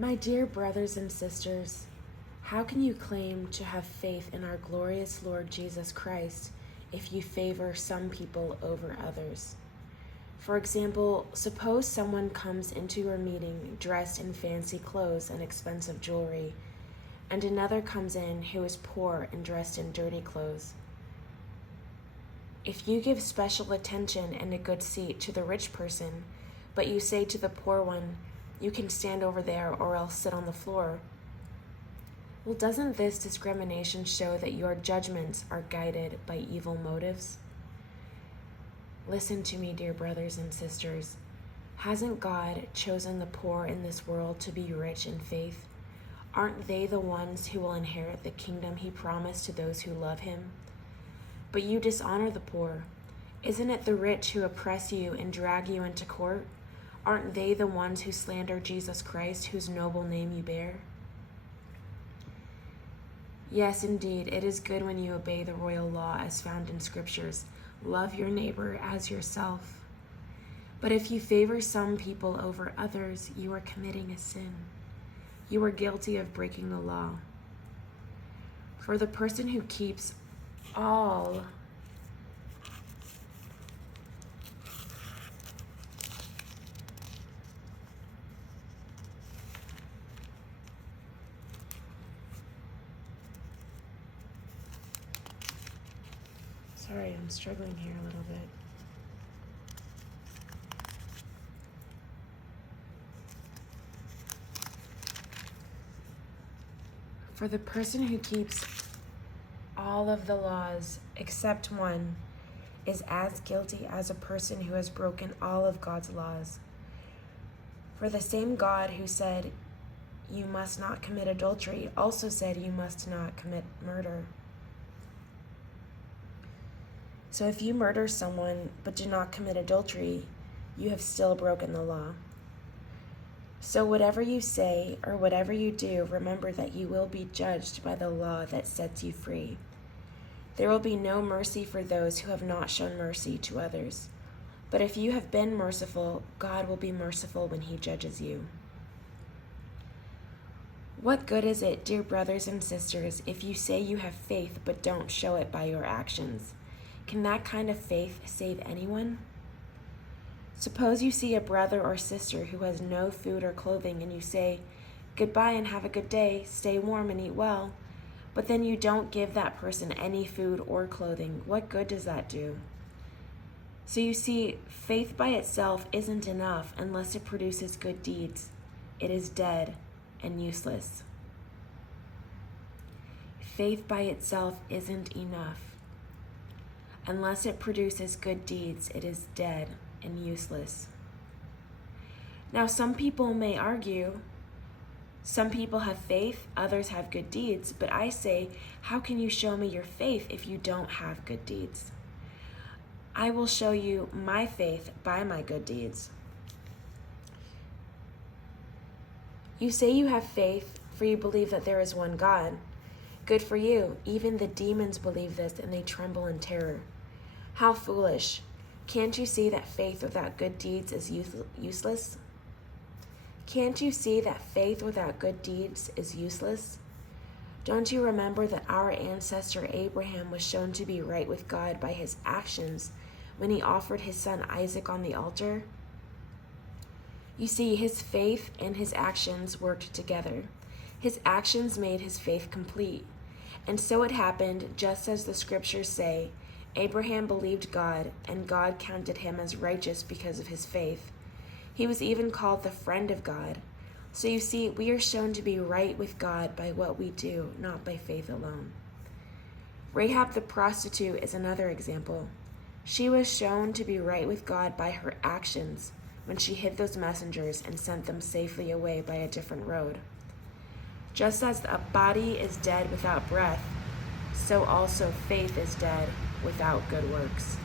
My dear brothers and sisters, how can you claim to have faith in our glorious Lord Jesus Christ if you favor some people over others? For example, suppose someone comes into your meeting dressed in fancy clothes and expensive jewelry, and another comes in who is poor and dressed in dirty clothes. If you give special attention and a good seat to the rich person, but you say to the poor one, "You can stand over there or else sit on the floor," well, doesn't this discrimination show that your judgments are guided by evil motives? Listen to me, dear brothers and sisters. Hasn't God chosen the poor in this world to be rich in faith? Aren't they the ones who will inherit the kingdom he promised to those who love him? But you dishonor the poor. Isn't it the rich who oppress you and drag you into court? Aren't they the ones who slander Jesus Christ, whose noble name you bear? Yes, indeed, it is good when you obey the royal law as found in scriptures. Love your neighbor as yourself. But if you favor some people over others, you are committing a sin. You are guilty of breaking the law. For the person who keeps all Sorry, I'm struggling here a little bit. For the person who keeps all of the laws except one is as guilty as a person who has broken all of God's laws. For the same God who said, "You must not commit adultery," also said, "You must not commit murder." So if you murder someone but do not commit adultery, you have still broken the law. So whatever you say or whatever you do, remember that you will be judged by the law that sets you free. There will be no mercy for those who have not shown mercy to others. But if you have been merciful, God will be merciful when he judges you. What good is it, dear brothers and sisters, if you say you have faith but don't show it by your actions? Can that kind of faith save anyone? Suppose you see a brother or sister who has no food or clothing and you say, "Goodbye and have a good day, stay warm and eat well," but then you don't give that person any food or clothing. What good does that do? So you see, faith by itself isn't enough unless it produces good deeds. It is dead and useless. Faith by itself isn't enough. Unless it produces good deeds, it is dead and useless. Now, some people may argue, some people have faith, others have good deeds, but I say, how can you show me your faith if you don't have good deeds? I will show you my faith by my good deeds. You say you have faith, for you believe that there is one God. Good for you. Even the demons believe this, and they tremble in terror. How foolish. Can't you see that faith without good deeds is useless? Can't you see that faith without good deeds is useless? Don't you remember that our ancestor Abraham was shown to be right with God by his actions when he offered his son Isaac on the altar? You see, his faith and his actions worked together. His actions made his faith complete. And so it happened, just as the scriptures say, Abraham believed God, and God counted him as righteous because of his faith. He was even called the friend of God. So you see, we are shown to be right with God by what we do, not by faith alone. Rahab the prostitute is another example. She was shown to be right with God by her actions when she hid those messengers and sent them safely away by a different road. Just as a body is dead without breath, so also faith is dead without good works.